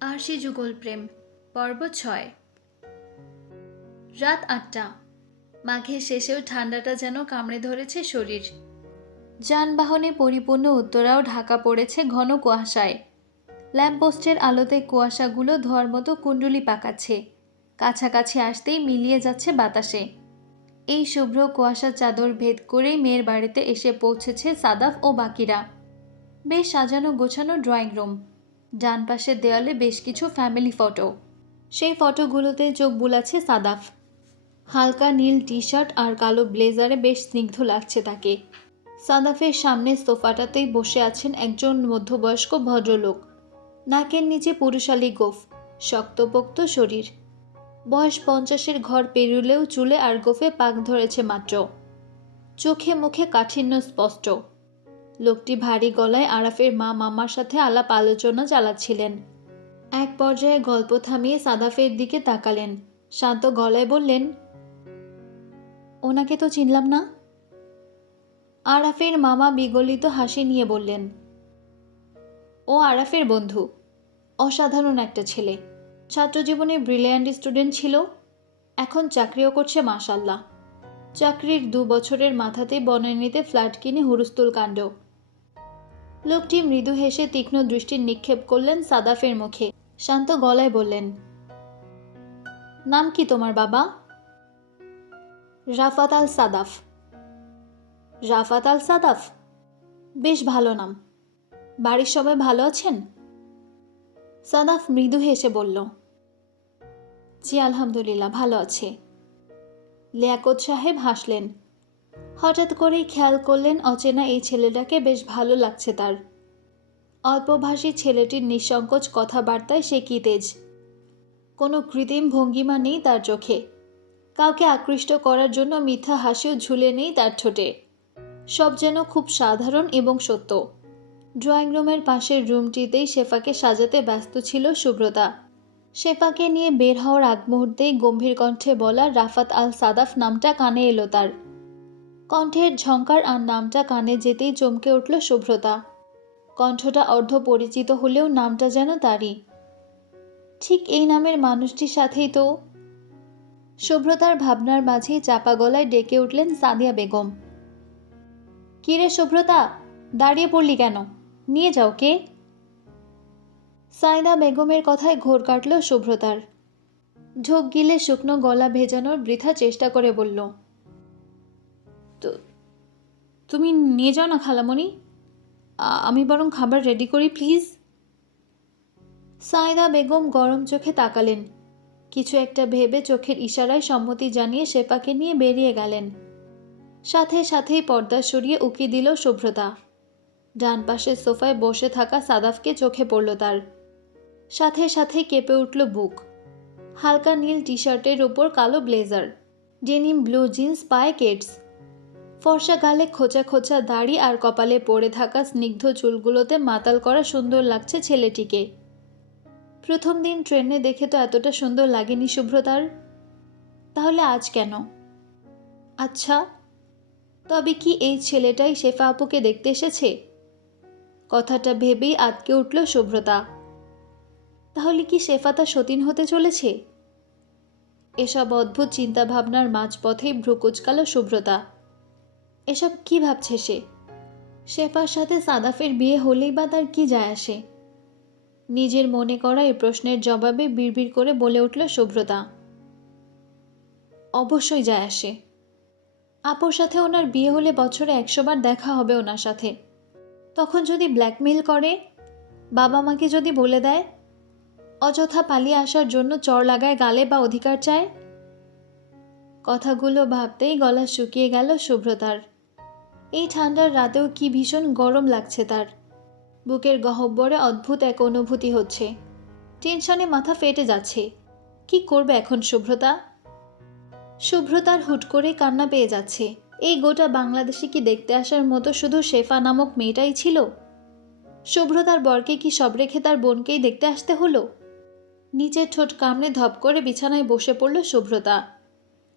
আরশি যুগল প্রেম, পর্ব ছয়। রাত আটটা। মাঘের শেষেও ঠান্ডাটা যেন কামড়ে ধরেছে শরীর। যানবাহনে পরিপূর্ণ উত্তরাও ঢাকা পড়েছে ঘন কুয়াশায়। ল্যাম্পপোস্টের আলোতে কুয়াশাগুলো ধোয়ার মতো কুণ্ডুলি পাকাচ্ছে। কাছাকাছি আসতেই মিলিয়ে যাচ্ছে বাতাসে। এই শুভ্র কুয়াশার চাদর ভেদ করেই মেয়ের বাড়িতে এসে পৌঁছেছে সাদাফ ও বাকিরা। বেশ সাজানো গোছানো ড্রয়িং রুম। ডান পাশের দেয়ালে বেশ কিছু ফ্যামিলি ফটো সেই ফটোগুলোতে চোখ বুলাচ্ছে সাদাফ। হালকা নীল টি শার্ট আর কালো ব্লেজারে বেশ স্নিগ্ধ লাগছে তাকে। সাদাফের সামনে সোফাটাতেই বসে আছেন একজন মধ্যবয়স্ক ভদ্রলোক। নাকের নিচে পুরুষালী গোফ, শক্তপোক্ত শরীর। বয়স পঞ্চাশের ঘর পেরুলেও চুলে আর গোফে পাক ধরেছে মাত্র। চোখে মুখে কাঠিন্য স্পষ্ট। লোকটি ভারী গলায় আরাফের মা মামার সাথে আলাপ আলোচনা চালাচ্ছিলেন। এক পর্যায়ে গল্প থামিয়ে সাদাফের দিকে তাকালেন। শান্ত গলায় বললেন, ওনাকে তো চিনলাম না? আরাফের মামা বিগলিত হাসি নিয়ে বললেন, ও আরাফের বন্ধু, অসাধারণ একটা ছেলে। ছাত্রজীবনে ব্রিলিয়ান্ট স্টুডেন্ট ছিল, এখন চাকরিও করছে মাশাল্লাহ চাকরির দু বছরের মাথাতেই বনানীতে ফ্ল্যাট কিনে হুরুস্তুল কাণ্ড। লোকটি মৃদু হেসে তীক্ষ্ণ দৃষ্টি নিক্ষেপ করলেন সাদাফের মুখে। শান্ত গলায় বললেন, নাম কি তোমার বাবা? রাফাত আল সাদাফ। রাফাত আল সাদাফ? বেশ ভালো নাম। বাড়ির সবাই ভালো আছেন? সাদাফ মৃদু হেসে বলল, জি, আলহামদুলিল্লাহ, ভালো আছে। লিয়াকত সাহেব হাসলেন হঠাৎ করেই খেয়াল করলেন অচেনা এই ছেলেটাকে বেশ ভালো লাগছে তার। অল্পভাষী ছেলেটির নিঃসংকোচ কথাবার্তায় সে কি তেজ? কোনো কৃত্রিম ভঙ্গিমা নেই তার চোখে। কাউকে আকৃষ্ট করার জন্য মিথ্যা হাসিও ঝুলে নেই তার ঠোঁটে। সব যেন খুব সাধারণ এবং সত্য। ড্রয়িং রুমের পাশের রুমটিতেই শেফাকে সাজাতে ব্যস্ত ছিল সুব্রতা। শেফাকে নিয়ে বের হওয়ার আগ মুহূর্তেই গম্ভীর কণ্ঠে বলা রাফাত আল সাদাফ নামটা কানে এলো তার। কণ্ঠের ঝঙ্কার আর নামটা কানে যেতেই চমকে উঠল শুভ্রতা কণ্ঠটা অর্ধ পরিচিত হলেও নামটা যেন তারই। ঠিক এই নামের মানুষটির সাথেই তো। শুভ্রতার ভাবনার মাঝেই চাপা গলায় ডেকে উঠলেন সাদিয়া বেগম। কিরে শুভ্রতা দাঁড়িয়ে পড়লি কেন? নিয়ে যাও কে? সাইদা বেগমের কথায় ঘোর কাটল শুভ্রতার ঢোক গিলে শুকনো গলা ভেজানোর বৃথা চেষ্টা করে বলল তো তুমি নিয়ে যাও না খালামণি। আমি বরং খাবার রেডি করি প্লিজ সাইদা বেগম গরম চোখে তাকালেন। কিছু একটা ভেবে চোখের ইশারায় সম্মতি জানিয়ে শেফাকে নিয়ে বেরিয়ে গেলেন। সাথে সাথেই পর্দা সরিয়ে উকি দিল শুভ্রতা। ডান পাশের সোফায় বসে থাকা সাদাফকে চোখে পড়ল তার। সাথে সাথে কেঁপে উঠল বুক। হালকা নীল টি শার্টের ওপর কালো ব্লেজার। ডেনিম ব্লু জিন্স পায়ে কেটস ফর্সা গালে খোঁচা খোঁচা দাড়ি আর কপালে পড়ে থাকা স্নিগ্ধ চুলগুলোতে মাতাল করা সুন্দর লাগছে ছেলেটিকে। প্রথম দিন ট্রেনে দেখে তো এতটা সুন্দর লাগেনি শুভ্রতার। তাহলে আজ কেন? আচ্ছা তবে কি এই ছেলেটাই শেফা আপুকে দেখতে এসেছে? কথাটা ভেবেই আটকে উঠল শুভ্রতা। তাহলে কি শেফা তা সতীন হতে চলেছে? এসব অদ্ভুত চিন্তাভাবনার মাঝপথেই ভ্রুকুচকাল শুভ্রতা। এসব কি ভাবছে সে? শেফার সাথে সাদাফের বিয়ে হলেই বা তার কি যায় আসে? নিজের মনে করা এই প্রশ্নের জবাবে বিড়বিড় করে বলে উঠল শুভ্রতা অবশ্যই যায় আসে। আপুর সাথে ওনার বিয়ে হলে বছরে একশোবার দেখা হবে ওনার সাথে। তখন যদি ব্ল্যাকমেল করে, বাবা মাকে যদি বলে দেয়, অযথা পালিয়ে আসার জন্য চর লাগায় গালে বা অধিকার চায়? কথাগুলো ভাবতেই গলা শুকিয়ে গেল শুভ্রতার এই ঠান্ডার রাতেও কি ভীষণ গরম লাগছে তার। বুকের গহব্বরে অদ্ভুত এক অনুভূতি হচ্ছে। টেনশনে মাথা ফেটে যাচ্ছে। কি করবে এখন শুভ্রতা শুভ্রতার হুট করে কান্না পেয়ে যাচ্ছে। এই গোটা বাংলাদেশে কি দেখতে আসার মতো শুধু শেফা নামক মেয়েটাই ছিল? শুভ্রতার বরকে কি সব রেখে তার বোনকেই দেখতে আসতে হলো? নিচের ঠোঁট কামড়ে ধপ করে বিছানায় বসে পড়ল শুভ্রতা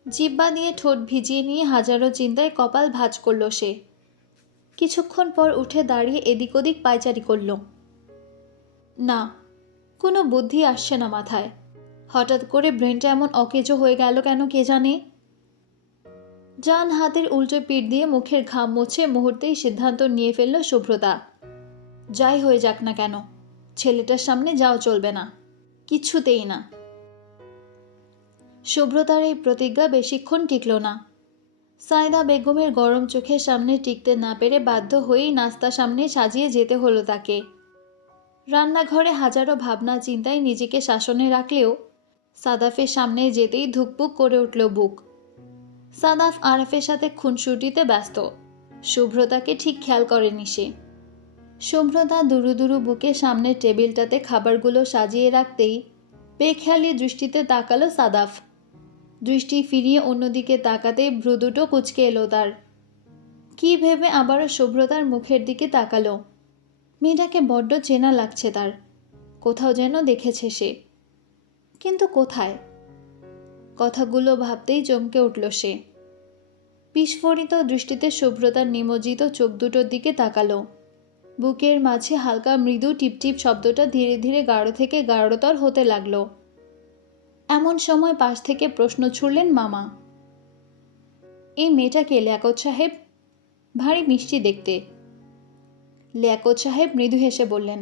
জিব্বা নিয়ে ঠোঁট ভিজিয়ে নিয়ে হাজারো চিন্তায় কপাল ভাঁজ করল সে। কিছুক্ষণ পর উঠে দাঁড়িয়ে এদিক ওদিক পায়চারি করল। না, কোনো বুদ্ধি আসছে না মাথায়। হঠাৎ করে ব্রেনটা এমন অকেজো হয়ে গেল কেন কে জানে? জান হাতের উল্টো পিঠ দিয়ে মুখের ঘাম মুছে মুহূর্তেই সিদ্ধান্ত নিয়ে ফেলল শুভ্রতা যাই হয়ে যাক না কেন, ছেলেটার সামনে যাও চলবে না। কিচ্ছুতেই না। শুভ্রতার এই প্রতিজ্ঞা বেশিক্ষণ টিকল না। সায়দা বেগমের গরম চোখের সামনে টিকতে না পেরে বাধ্য হয়েই নাস্তা সামনে সাজিয়ে যেতে হলো তাকে। রান্নাঘরে হাজারো ভাবনা চিন্তায় নিজেকে শাসনে রাখলেও সাদাফের সামনে যেতেই ধুকপুক করে উঠল বুক। সাদাফ আরাফের সাথে খুনসুটিতে ব্যস্ত। শুভ্রতাকে ঠিক খেয়াল করেনি সে। শুভ্রতা দুরু দুরু বুকে সামনের টেবিলটাতে খাবারগুলো সাজিয়ে রাখতেই বেখেয়ালি দৃষ্টিতে তাকালো সাদাফ। দৃষ্টি ফিরিয়ে অন্যদিকে তাকাতে ভ্রু দুটো কুচকে এলো তার। কি ভেবে আবারও শুভ্রতার মুখের দিকে তাকালো? মেয়েটাকে বড্ড চেনা লাগছে তার। কোথাও যেন দেখেছে সে। কিন্তু কোথায়? কথাগুলো ভাবতেই চমকে উঠল সে। বিস্ফোরিত দৃষ্টিতে শুভ্রতার নিমজ্জিত চোখ দুটোর দিকে তাকালো। বুকের মাঝে হালকা মৃদু টিপটিপ শব্দটা ধীরে ধীরে গাঢ় থেকে গাঢ়তর হতে লাগল। এমন সময় পাশ থেকে প্রশ্ন ছুড়লেন মামা। এই মেয়েটাকে লিয়াকত সাহেব, ভারী মিষ্টি দেখতে। লিয়াকত সাহেব মৃদু হেসে বললেন,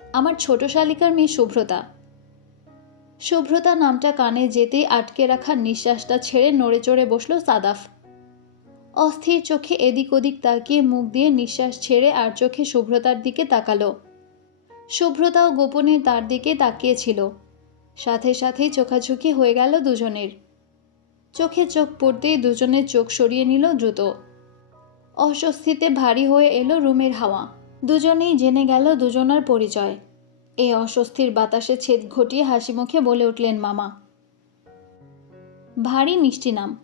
আমার ছোট শালিকার মেয়ে শুভ্রতা শুভ্রতা নামটা কানে যেতেই আটকে রাখা নিঃশ্বাসটা ছেড়ে নড়ে চড়ে বসল সাদাফ। অস্থির চোখে এদিক ওদিক তাকিয়ে মুখ দিয়ে নিঃশ্বাস ছেড়ে আর চোখে শুভ্রতার দিকে তাকালো। শুভ্রতাও গোপনে তার দিকে তাকিয়েছিল। সাথে সাথেই চোখাচোখি হয়ে গেল দুজনের। চোখে চোখ পড়তেই দুজনের চোখ সরিয়ে নিল দ্রুত। অস্বস্তিতে ভারী হয়ে এলো রুমের হাওয়া। দুজনেই জেনে গেল দুজনার পরিচয়। এই অস্বস্তির বাতাসে ছেদ ঘটিয়ে হাসি মুখে বলে উঠলেন মামা। ভারী মিষ্টি নাম।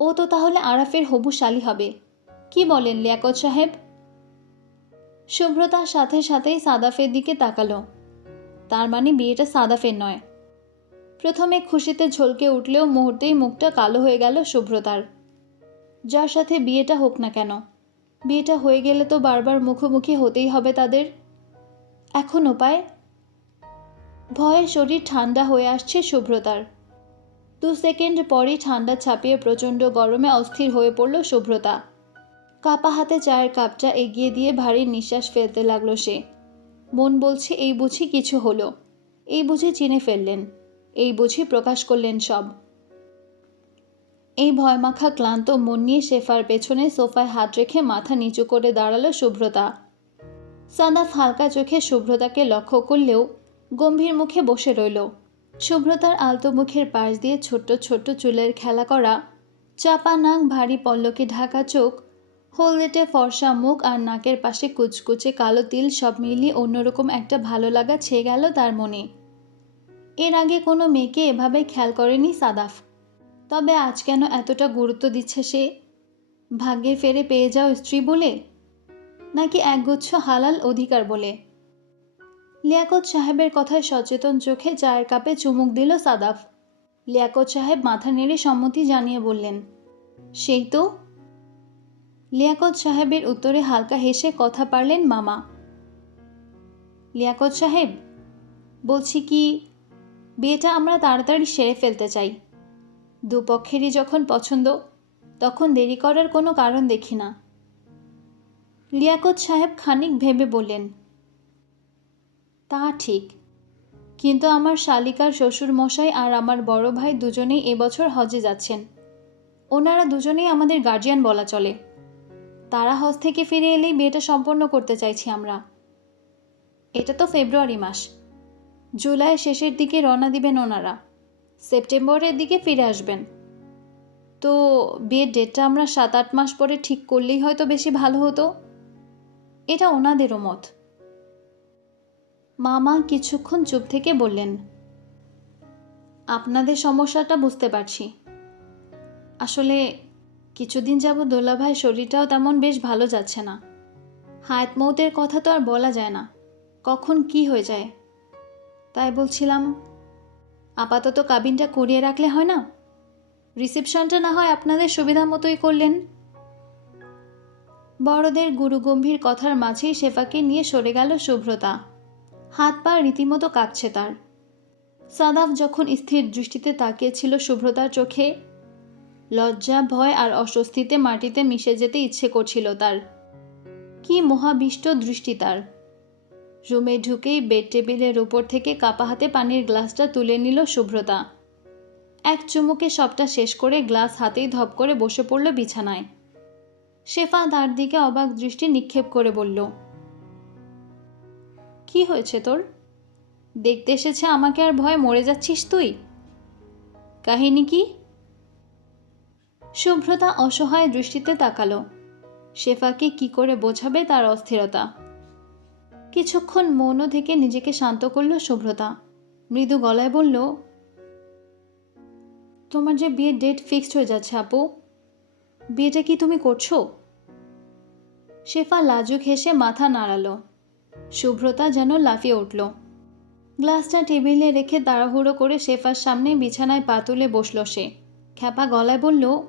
ও তো তাহলে আরাফের হবু শালি হবে। কি বলেন লিয়াকত সাহেব? শুভ্রতার সাথে সাথেই সাদাফের দিকে তাকালো। তার মানে বিয়েটা সাদাফের নয়। প্রথমে খুশিতে ঝলকে উঠলেও মুহূর্তেই মুখটা কালো হয়ে গেল শুভ্রতার। যার সাথে বিয়েটা হোক না কেন, বিয়েটা হয়ে গেলে তো বারবার মুখোমুখি হতেই হবে তাদের। এখন উপায়? ভয়ে শরীর ঠান্ডা হয়ে আসছে শুভ্রতার। দু সেকেন্ড পরই ঠান্ডা ছাপিয়ে প্রচণ্ড গরমে অস্থির হয়ে পড়ল শুভ্রতা। কাপা হাতে চায়ের কাপটা এগিয়ে দিয়ে ভারী নিঃশ্বাস ফেলতে লাগল সে। মন বলছে, এই বুঝি কিছু হলো। এই বুঝি চিনে ফেললেন। এই বুঝি প্রকাশ করলেন সব। এই ভয়মাখা ক্লান্ত মন নিয়ে শেফার পেছনে সোফায় হাত রেখে মাথা নিচু করে দাঁড়াল শুভ্রতা সাদাফ হালকা চোখে শুভ্রতাকে লক্ষ্য করলেও গম্ভীর মুখে বসে রইল। শুভ্রতার আলতো মুখের পাশ দিয়ে ছোট্ট ছোট্ট চুলের খেলা করা চাপা নাক ভারী পল্লকে ঢাকা চোখ হলদেটে ফর্সা মুখ আর নাকের পাশে কুচকুচে কালো তিল সব মিলিয়ে অন্যরকম একটা ভালো লাগা ছেয়ে গেল তার মনে। এর আগে কোনো মেয়েকে এভাবে খেয়াল করেনি সাদাফ। তবে আজ কেন এতটা গুরুত্ব দিচ্ছে সে? ভাগ্যের ফেরে পেয়ে যাও স্ত্রী বলে? নাকি একগুচ্ছ হালাল অধিকার বলে? লিয়াকত সাহেবের কথায় সচেতন চোখে চায়ের কাপে চুমুক দিল সাদাফ। লিয়াকত সাহেব মাথা নেড়ে সম্মতি জানিয়ে বললেন, সেই তো? লিয়াকত সাহেবের উত্তরে হালকা হেসে কথা পারলেন মামা। লিয়াকত সাহেব, বলছি কি, বিয়েটা আমরা তাড়াতাড়ি সেরে ফেলতে চাই। দুপক্ষেরই যখন পছন্দ, তখন দেরি করার কোনো কারণ দেখি না। লিয়াকত সাহেব খানিক ভেবে বললেন, তা ঠিক, কিন্তু আমার শালিকার শ্বশুর মশাই আর আমার বড় ভাই দুজনেই এবছর হজে যাচ্ছেন। ওনারা দুজনেই আমাদের গার্জিয়ান বলা চলে। তারা হজ থেকে ফিরে এলেই বিয়েটা সম্পন্ন করতে চাইছি আমরা। এটা তো ফেব্রুয়ারি মাস। জুলাই শেষের দিকে রওনা দিবেন ওনারা। সেপ্টেম্বরের দিকে ফিরে আসবেন। তো বিয়ের ডেটটা আমরা সাত আট মাস পরে ঠিক করলেই হয়তো বেশি ভালো হতো। এটা ওনাদেরও মত। মামা কিছুক্ষণ চুপ থেকে বললেন, আপনাদের সমস্যাটা বুঝতে পারছি। আসলে কিছুদিন যাব দোলাভাই শরীরটাও তেমন বেশ ভালো যাচ্ছে না। হায়াত মৌতের কথা তো আর বলা যায় না। কখন কি হয়ে যায়? তাই বলছিলাম, আপাতত কাবিনটা করিয়ে রাখলে হয় না? রিসেপশনটা না হয় আপনাদের সুবিধা মতোই করলেন? বড়দের গুরুগম্ভীর কথার মাঝেই শেফাকে নিয়ে সরে গেল শুভ্রতা। হাত পা রীতিমতো কাঁপছে তার। সাদাফ যখন স্থির দৃষ্টিতে তাকিয়েছিল শুভ্রতার চোখে লজ্জা, ভয় আর অস্বস্তিতে মাটিতে মিশে যেতে ইচ্ছে করছিল তার। কি মহাবিষ্ট দৃষ্টি তার। রুমে ঢুকেই বেড টেবিলের উপর থেকে কাপা হাতে পানির গ্লাসটা তুলে নিল শুভ্রতা। এক চুমুকে সবটা শেষ করে গ্লাস হাতেই ধপ করে বসে পড়ল বিছানায়। শেফা তার দিকে অবাক দৃষ্টি নিক্ষেপ করে বলল, কি হয়েছে তোর? দেখতে এসেছে আমাকে আর ভয় মরে যাচ্ছিস তুই? কাহিনী কি? শুভ্রতা অসহায় দৃষ্টিতে তাকালো। শেফাকে কি করে বোঝাবে তার অস্থিরতা? কিছুক্ষণ মৌন থেকে নিজেকে শান্ত করল শুভ্রতা। মৃদু গলায় বলল, তোমার যে বিয়ের ডেট ফিক্সড হয়ে যাচ্ছে, আপু, বিয়েটা কি তুমি করছ? শেফা লাজুক হেসে মাথা নাড়ালো। শুভ্রতা যেন লাফিয়ে উঠল। গ্লাসটা টেবিলে রেখে তাড়াহুড়ো করে শেফার সামনে বিছানায় পা তুলে বসল সে। খ্যাপা গলায় বলল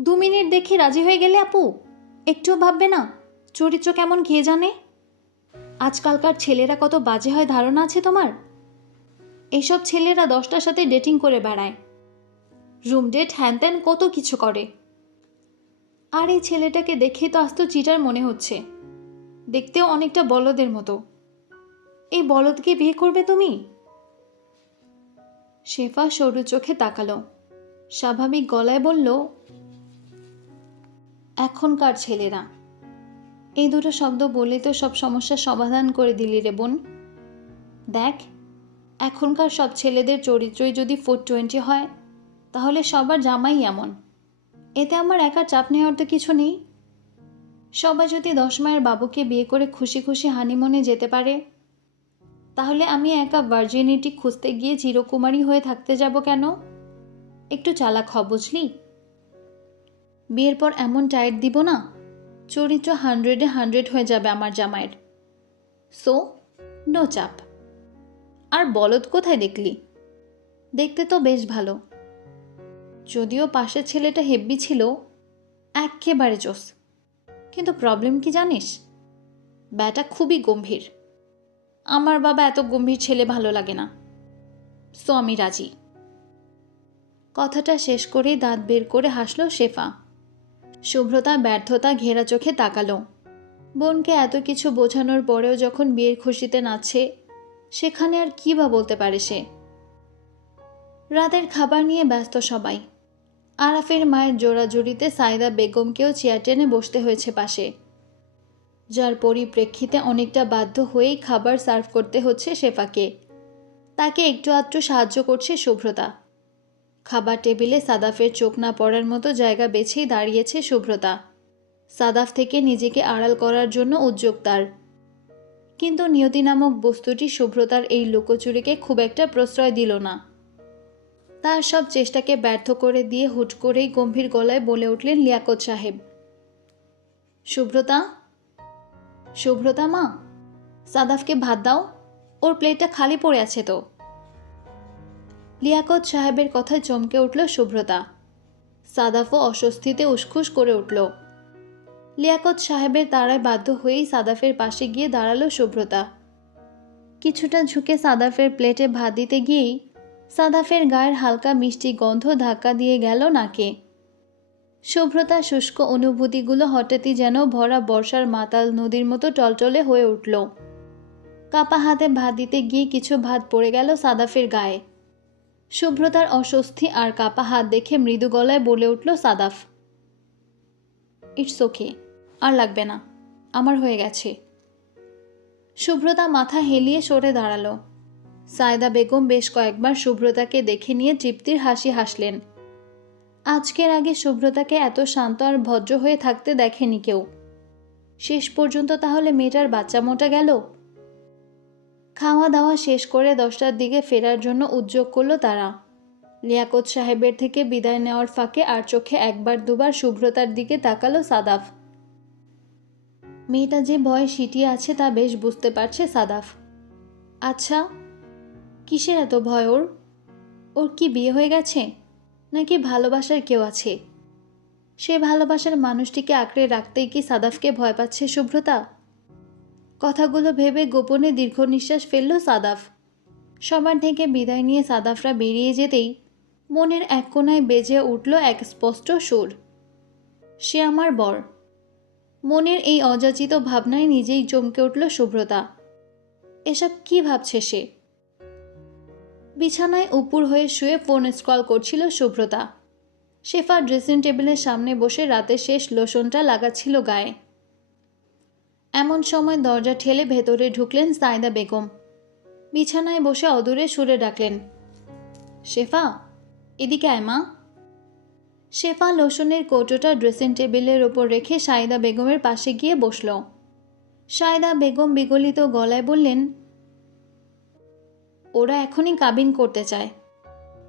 দু মিনিট দেখে রাজি হয়ে গেলে আপু? একটুও ভাববে না? চরিত্র কেমন কে জানে? আজকালকার ছেলেরা কত বাজে হয় ধারণা আছে তোমার? এইসব ছেলেরা দশটার সাথে ডেটিং করে বেড়ায়। রুম ডেট হ্যান ত্যান কত কিছু করে। আর এই ছেলেটাকে দেখে তো আস্ত চিটার মনে হচ্ছে। দেখতেও অনেকটা বলদের মতো। এই বলদকে বিয়ে করবে তুমি? শেফা সরু চোখে তাকালো। স্বাভাবিক গলায় বলল এখনকার ছেলেরা। এই দুটো শব্দ বলে তো সব সমস্যার সমাধান করে দিলি রে বোন। দেখ, এখনকার সব ছেলেদের চরিত্রই যদি ফোর টোয়েন্টি হয়, তাহলে সবার জামাই এমন। এতে আমার একা চাপ নেওয়ার তো কিছু নেই। সবাই যদি দশ মায়ের বাবুকে বিয়ে করে খুশি খুশি হানিমুনে যেতে পারে, তাহলে আমি একা ভার্জিনিটি খুঁজতে গিয়ে চিরকুমারী হয়ে থাকতে যাব কেন? একটু চালাক হ বুঝলি? বিয়ের পর এমন টাইট দিব না? চরিত্র হান্ড্রেডে হান্ড্রেড হয়ে যাবে আমার জামাইয়ের। সো নো চাপ। আর বলদ কোথায় দেখলি? দেখতে তো বেশ ভালো। যদিও পাশের ছেলেটা হেব্বি ছিল একেবারে চোস কিন্তু প্রবলেম কি জানিস? ব্যাটা খুবই গম্ভীর। আমার বাবা এত গম্ভীর ছেলে ভালো লাগে না। সো আমি রাজি। কথাটা শেষ করেই দাঁত বের করে হাসল শেফা। শুভ্রতা, ব্যর্থতা ঘেরা চোখে তাকালো। বোনকে এত কিছু বোঝানোর পরেও যখন বিয়ের খুশিতে নাচছে, সেখানে আর কী বা বলতে পারে সে? রাতের খাবার নিয়ে ব্যস্ত সবাই। আরাফের মায়ের জোড়াজুড়িতে সাইদা বেগমকেও চেয়ার টেনে বসতে হয়েছে পাশে। যার পরিপ্রেক্ষিতে অনেকটা বাধ্য হয়েই খাবার সার্ভ করতে হচ্ছে শেফাকে। তাকে একটু আধটু সাহায্য করছে শুভ্রতা। খাবার টেবিলে সাদাফের চোখ না পড়ার মতো জায়গা বেছেই দাঁড়িয়েছে শুভ্রতা সাদাফ থেকে নিজেকে আড়াল করার জন্য উদ্যোগ তার। কিন্তু নিয়তি নামক বস্তুটি শুভ্রতার এই লুকোচুরিকে খুব একটা প্রশ্রয় দিল না। তার সব চেষ্টাকে ব্যর্থ করে দিয়ে হুট করেই গম্ভীর গলায় বলে উঠলেন লিয়াকত সাহেব। শুভ্রতা শুভ্রতা মা, সাদাফকে ভাত দাও, ওর প্লেটটা খালি পড়ে আছে তো। লিয়াকত সাহেবের কথায় চমকে উঠল শুভ্রতা সাদাফও অস্বস্তিতে উসখুস করে উঠল। লিয়াকত সাহেবের তাড়ায় বাধ্য হয়েই সাদাফের পাশে গিয়ে দাঁড়াল শুভ্রতা কিছুটা ঝুঁকে সাদাফের প্লেটে ভাত দিতে গিয়েই সাদাফের গায়ের হালকা মিষ্টি গন্ধ ধাক্কা দিয়ে গেল নাকে। শুভ্রতা শুষ্ক অনুভূতিগুলো হঠাৎই যেন ভরা বর্ষার মাতাল নদীর মতো টলটলে হয়ে উঠল। কাপা হাতে ভাত দিতে গিয়ে কিছু ভাত পড়ে গেল সাদাফের গায়ে। শুভ্রতার অস্বস্তি আর কাপা হাত দেখে মৃদু গলায় বলে উঠল, সাদাফ, ইটস ওকে, আর লাগবে না, আমার হয়ে গেছে। শুভ্রতা মাথা হেলিয়ে সরে দাঁড়াল। সায়দা বেগম বেশ কয়েকবার শুভ্রতাকে দেখে নিয়ে তৃপ্তির হাসি হাসলেন। আজকের আগে শুভ্রতাকে এত শান্ত আর ভদ্র হয়ে থাকতে দেখেনি কেউ। শেষ পর্যন্ত তাহলে মেয়েটার বাচ্চা মোটা গেল? খাওয়া দাওয়া শেষ করে দশটার দিকে ফেরার জন্য উদ্যোগ করল তারা। লিয়াকত সাহেবের থেকে বিদায় নেওয়ার ফাঁকে আর চোখে একবার দুবার শুভ্রতার দিকে তাকালো সাদাফ। মেয়েটা যে ভয় সিটিয়ে আছে তা বেশ বুঝতে পারছে সাদাফ। আচ্ছা কিসের এত ভয় ওর? ওর কি বিয়ে হয়ে গেছে? নাকি ভালোবাসার কেউ আছে? সে ভালোবাসার মানুষটিকে আঁকড়ে রাখতেই কি সাদাফকে ভয় পাচ্ছে শুভ্রতা? কথাগুলো ভেবে গোপনে দীর্ঘ নিঃশ্বাস ফেলল সাদাফ। সবার থেকে বিদায় নিয়ে সাদাফরা বেরিয়ে যেতেই মনের এক কোনায় বেজে উঠল এক স্পষ্ট সুর। সে আমার বর। মনের এই অযাচিত ভাবনায় নিজেই চমকে উঠল শুভ্রতা। এসব কি ভাবছে সে? বিছানায় উপুর হয়ে শুয়ে ফোন স্ক্রল করছিল শুভ্রতা। শেফা ড্রেসিং টেবিলের সামনে বসে রাতের শেষ লোশনটা লাগাচ্ছিল গায়ে। এমন সময় দরজা ঠেলে ভেতরে ঢুকলেন সায়দা বেগম। বিছানায় বসে অদূরে সুরে ডাকলেন, শেফা, এদিকে আয় মা। শেফা লোশনের কৌটোটা ড্রেসিং টেবিলের ওপর রেখে সায়দা বেগমের পাশে গিয়ে বসল। সায়দা বেগম বিগলিত গলায় বললেন, ওরা এখনই কাবিন করতে চায়।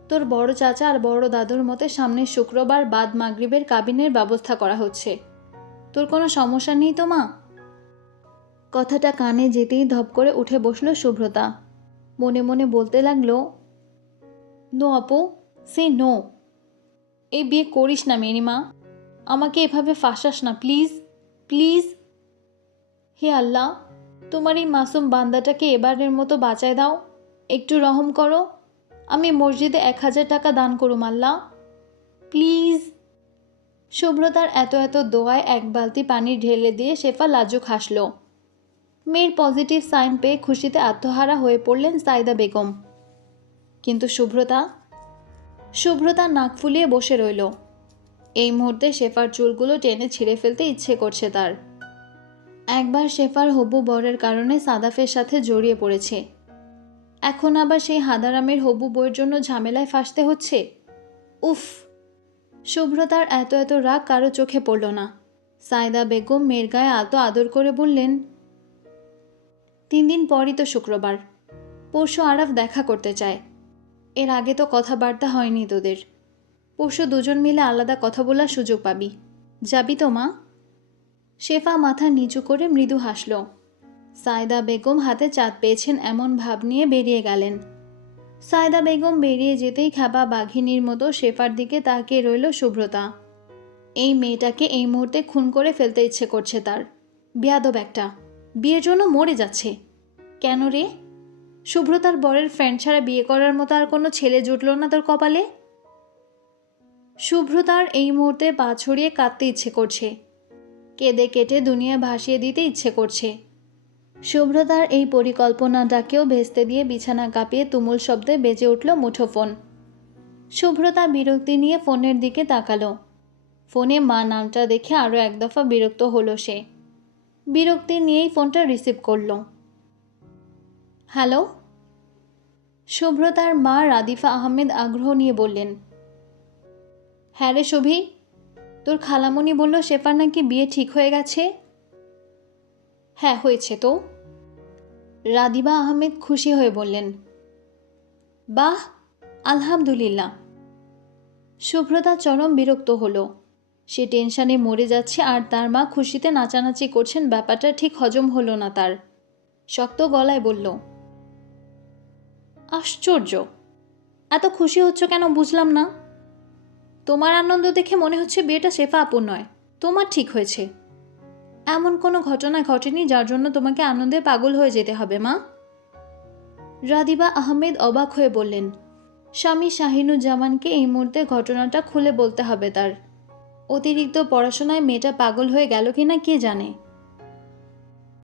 তোর বড় চাচা আর বড় দাদুর মতে সামনের শুক্রবার বাদ মাগরিবের কাবিনের ব্যবস্থা করা হচ্ছে। তোর কোনো সমস্যা নেই তো মা? কথাটা কানে যেতেই ধপ করে উঠে বসল শুভ্রতা। মনে মনে বলতে লাগল, নো আপু, সে নো। এই বিয়ে করিস না মেরিমা। আমাকে এভাবে ফাঁসাস না, প্লিজ প্লিজ। হে আল্লাহ, তোমার এই মাসুম বান্দাটাকে এবারের মতো বাঁচায় দাও। একটু রহম করো। আমি মসজিদে এক হাজার টাকা দান করুম, আল্লাহ। প্লিজ। শুভ্রতার এত এত দোয়ায় এক বালতি পানি ঢেলে দিয়ে শেফা লাজুক হাসল। মেয়ের পজিটিভ সাইন পেয়ে খুশিতে আত্মহারা হয়ে পড়লেন সাইদা বেগম। কিন্তু শুভ্রতা শুভ্রতা নাক ফুলিয়ে বসে রইল। এই মুহূর্তে শেফার চুলগুলো টেনে ছিঁড়ে ফেলতে ইচ্ছে করছে তার। একবার শেফার হবু বরের কারণে সাদাফের সাথে জড়িয়ে পড়েছে। এখন আবার সেই হাদারামের হবু বইয়ের জন্য ঝামেলায় ফাঁসতে হচ্ছে? উফ! শুভ্রতার এত এত রাগ কারও চোখে পড়ল না। সায়দা বেগম মেয়ের গায়ে আলতো আদর করে বললেন তিন দিন পরই তো শুক্রবার। পরশু আরাফ দেখা করতে চায়। এর আগে তো কথাবার্তা হয়নি তোদের। পরশু দুজন মিলে আলাদা কথা বলার সুযোগ পাবি। যাবি তো, মা? শেফা মাথা নিচু করে মৃদু হাসল। সায়দা বেগম হাতে চাঁদ পেয়েছেন এমন ভাব নিয়ে বেরিয়ে গেলেন। সায়দা বেগম বেরিয়ে যেতেই খাবা বাঘিনীর মতো শেফার দিকে তাকিয়ে রইল শুভ্রতা এই মেয়েটাকে এই মুহূর্তে খুন করে ফেলতে ইচ্ছে করছে তার। বিয়াদব একটা। বিয়ের জন্য মরে যাচ্ছে। কেন রে? শুভ্রতার বরের ফ্রেন্ড ছাড়া বিয়ে করার মতো আর কোনো ছেলে জুটল না তোর কপালে? শুভ্রতার এই মুহূর্তে পা ছড়িয়ে কাঁদতে ইচ্ছে করছে। কেঁদে কেটে দুনিয়া ভাসিয়ে দিতে ইচ্ছে করছে। শুভ্রতার এই পরিকল্পনাটাকেও ভেস্তে দিয়ে বিছানা কাঁপিয়ে তুমুল শব্দে বেজে উঠল মুঠোফোন। শুভ্রতা বিরক্তি নিয়ে ফোনের দিকে তাকালো। ফোনে মা নামটা দেখে আরও এক দফা বিরক্ত হলো সে। বিরক্তি নিয়েই ফোনটা রিসিভ করল। হ্যালো? শুভ্রতার মা রাদিফা আহমেদ আগ্রহ নিয়ে বললেন। হ্যাঁ রে শোভি, তোর খালামণি বলল শেফার নাকি বিয়ে ঠিক হয়ে গেছে? হ্যাঁ হয়েছে তো। রাদিবা আহমেদ খুশি হয়ে বললেন। বাহ, আলহামদুলিল্লাহ। শুভ্রতা চরম বিরক্ত হলো। সে টেনশানে মরে যাচ্ছে আর তার মা খুশিতে নাচানাচি করছেন, ব্যাপারটা ঠিক হজম হলো না তার। শক্ত গলায় বলল, আশ্চর্য! এত খুশি হচ্ছ কেন বুঝলাম না। তোমার আনন্দ দেখে মনে হচ্ছে বিয়েটা শেফা আপন নয়, তোমার ঠিক হয়েছে। এমন কোনো ঘটনা ঘটেনি যার জন্য তোমাকে আনন্দে পাগল হয়ে যেতে হবে, মা। রাদিবা আহমেদ অবাক হয়ে বললেন, স্বামী শাহিনুজ্জামানকে এই মুহূর্তে ঘটনাটা খুলে বলতে হবে তার। অতিরিক্ত পড়াশোনায় মেয়েটা পাগল হয়ে গেল কিনা কে জানে?